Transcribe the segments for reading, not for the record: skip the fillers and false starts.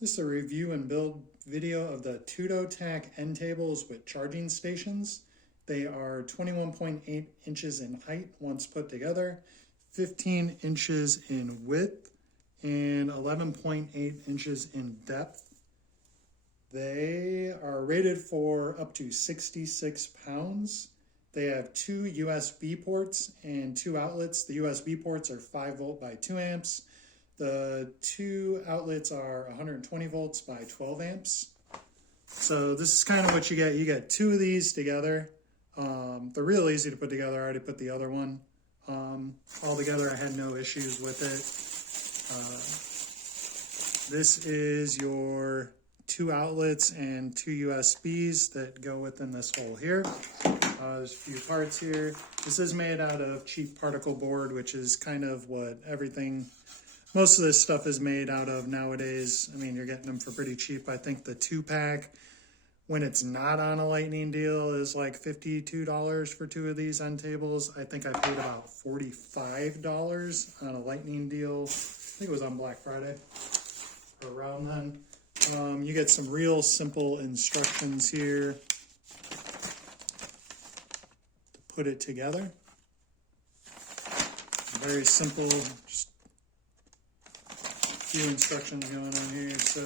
This is a review and build video of the TUTOTAK end tables with charging stations. They are 21.8 inches in height once put together, 15 inches in width, and 11.8 inches in depth. They are rated for up to 66 pounds. They have two USB ports and two outlets. The USB ports are 5 volt by 2 amps. The two outlets are 120 volts by 12 amps. So this is kind of what you get. You get two of these together. They're real easy to put together. I already put the other one all together. I had no issues with it. This is your two outlets and two USBs that go within this hole here. There's a few parts here. This is made out of cheap particle board, which is kind of what most of this stuff is made out of nowadays. I mean, you're getting them for pretty cheap. I think the 2-pack, when it's not on a lightning deal, is like $52 for two of these end tables. I think I paid about $45 on a lightning deal. I think it was on Black Friday or around then. You get some real simple instructions here to put it together. Very simple, just few instructions going on here. So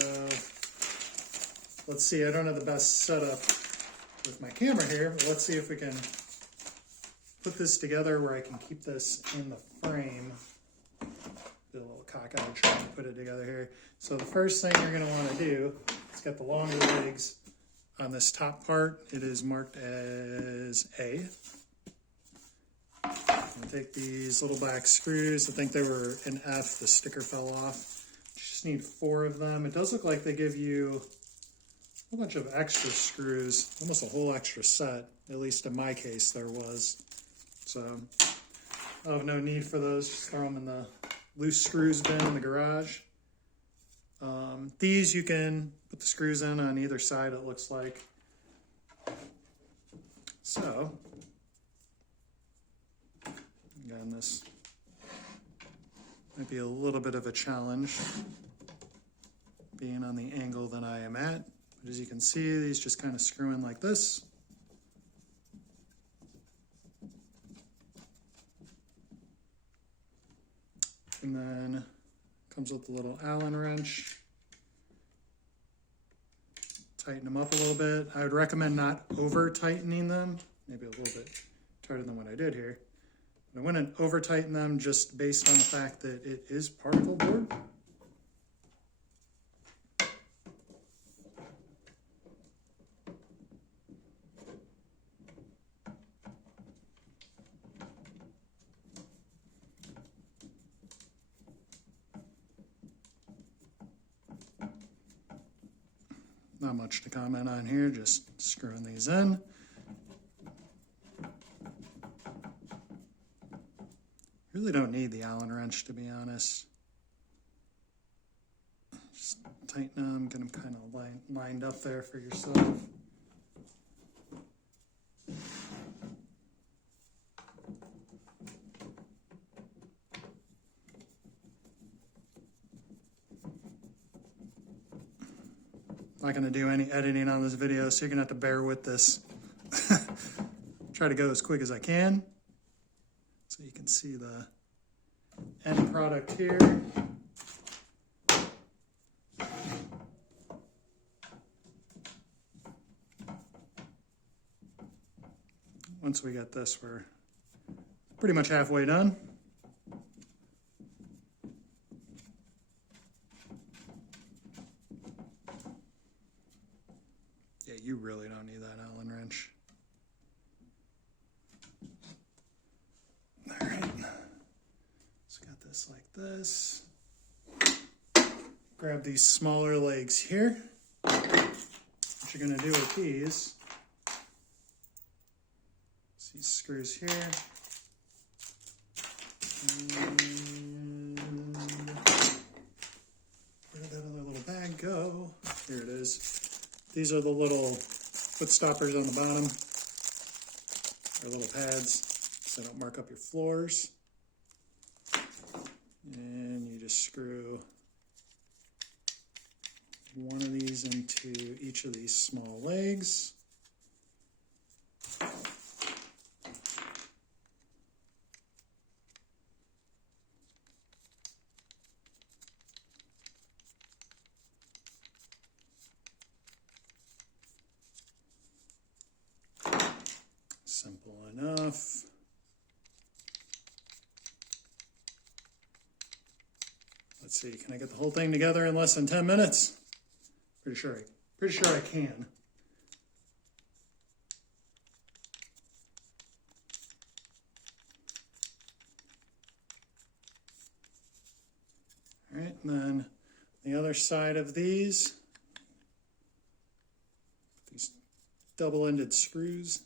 let's see, I don't have the best setup with my camera here, but let's see if we can put this together where I can keep this in the frame. Do a little cockeyed trying to put it together here. So the first thing you're going to want to do is get the longer legs on this top part. It is marked as A. I'll take these little black screws. I think they were an F. The sticker fell off. You just need 4 of them. It does look like they give you a whole bunch of extra screws, almost a whole extra set. At least in my case there was. So I have no need for those. Just throw them in the loose screws bin in the garage. These you can put the screws in on either side, it looks like. So, again, this might be a little bit of a challenge being on the angle that I am at. But as you can see, these just kind of screw in like this. And then comes with a little Allen wrench. Tighten them up a little bit. I would recommend not over tightening them. Maybe a little bit tighter than what I did here. But I wouldn't over tighten them just based on the fact that it is particle board. Not much to comment on here, just screwing these in. Really don't need the Allen wrench, to be honest. Just tighten them, get them kind of lined up there for yourself. I'm not going to do any editing on this video, so you're going to have to bear with this. Try to go as quick as I can. So you can see the end product here. Once we get this, we're pretty much halfway done. Yeah, you really don't need that Allen wrench. All right, so got this like this. Grab these smaller legs here. What you're gonna do with these, these screws here. And where did that other little bag go? Here it is. These are the little foot stoppers on the bottom. They're little pads so they don't mark up your floors. And you just screw one of these into each of these small legs. Simple enough. Let's see, can I get the whole thing together in less than 10 minutes? Pretty sure I can. All right, and then the other side of these double-ended screws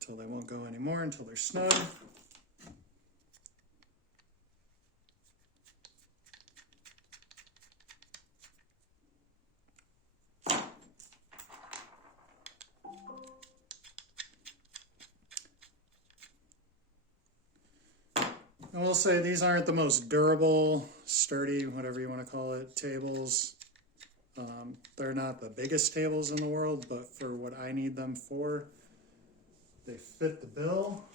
until they won't go anymore, until they're snug. I will say these aren't the most durable, sturdy, whatever you want to call it, tables. They're not the biggest tables in the world, but for what I need them for, they fit the bill.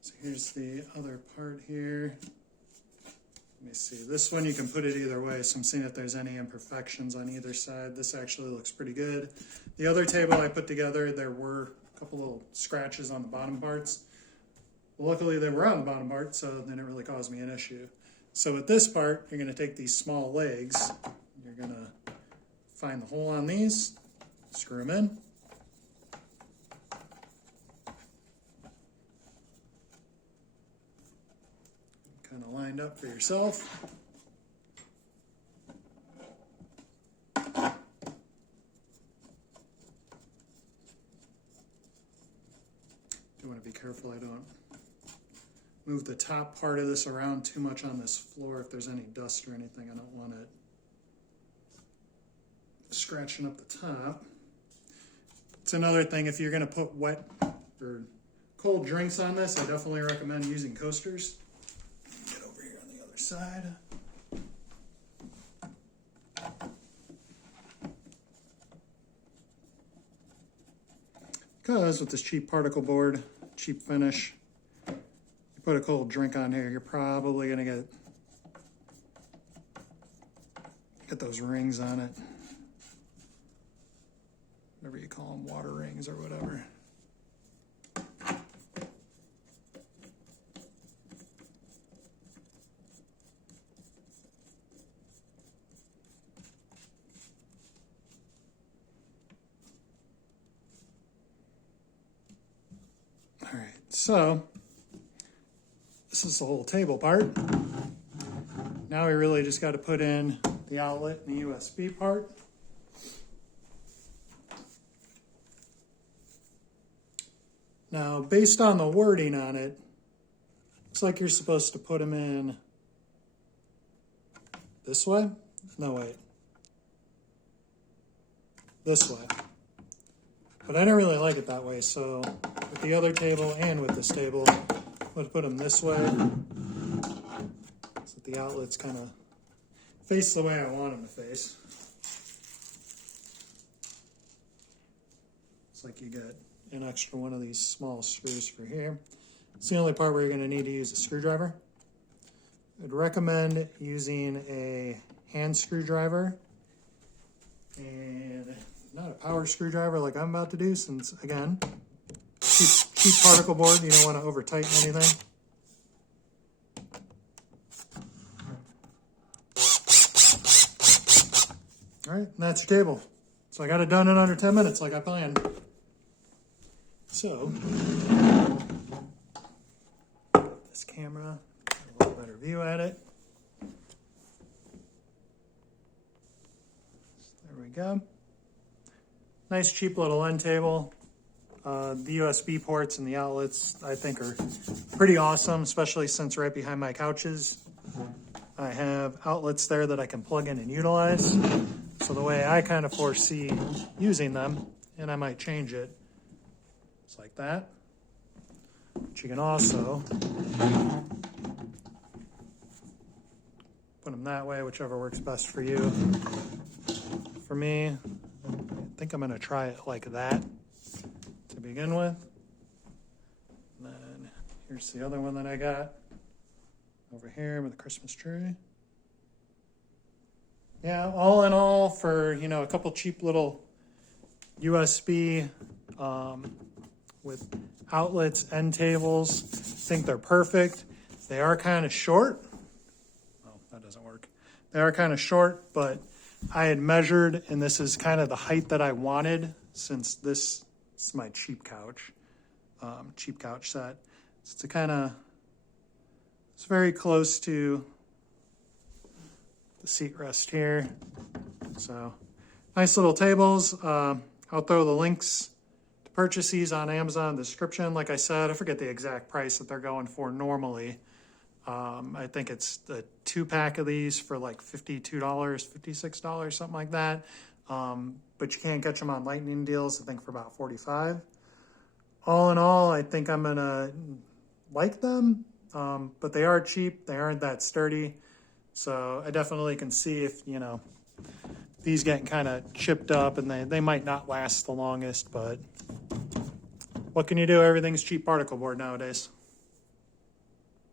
So here's the other part here. Let me see. This one you can put it either way, so I'm seeing if there's any imperfections on either side. This actually looks pretty good. The other table I put together, there were a couple little scratches on the bottom parts. Luckily, they were on the bottom part, so they didn't really cause me an issue. So with this part, you're going to take these small legs, you're going to find the hole on these, screw them in. Kind of lined up for yourself. Do want to be careful I don't move the top part of this around too much on this floor. If there's any dust or anything, I don't want it scratching up the top. It's another thing, if you're going to put wet or cold drinks on this, I definitely recommend using coasters. Get over here on the other side. Because with this cheap particle board, cheap finish, put a cold drink on here, you're probably going to get those rings on it. Whatever you call them, water rings or whatever. All right, so this is the whole table part. Now we really just got to put in the outlet and the USB part. Now, based on the wording on it, looks like you're supposed to put them in this way. No, wait. This way. But I don't really like it that way, so with the other table and with this table, let's put them this way, so the outlets kind of face the way I want them to face. It's like you get an extra one of these small screws for here. It's the only part where you're going to need to use a screwdriver. I'd recommend using a hand screwdriver and not a power screwdriver like I'm about to do, since, again, cheap particle board, you don't want to over tighten anything. All right, and that's your table. So I got it done in under 10 minutes like I planned. So, this camera, a little better view at it. There we go. Nice cheap little end table. The USB ports and the outlets I think are pretty awesome, especially since right behind my couches I have outlets there that I can plug in and utilize. So the way I kind of foresee using them, and I might change it, it's like that. But you can also that way, whichever works best for you. For me, I think I'm gonna try it like that to begin with. And then here's the other one that I got over here with the Christmas tree. Yeah, all in all, for, you know, a couple cheap little USB with outlets, end tables, I think they're perfect. They are kind of short. Oh, that doesn't work. They are kind of short, but I had measured, and this is kind of the height that I wanted, since this is my cheap couch set. So it's very close to the seat rest here. So nice little tables. I'll throw the links to purchase these on Amazon in the description. Like I said, I forget the exact price that they're going for normally. I think it's the 2-pack of these for like $52, $56, something like that. But you can't catch them on lightning deals, I think for about $45. All in all, I think I'm gonna like them, but they are cheap. They aren't that sturdy. So I definitely can see if, you know, these getting kind of chipped up, and they might not last the longest, but what can you do? Everything's cheap particle board nowadays.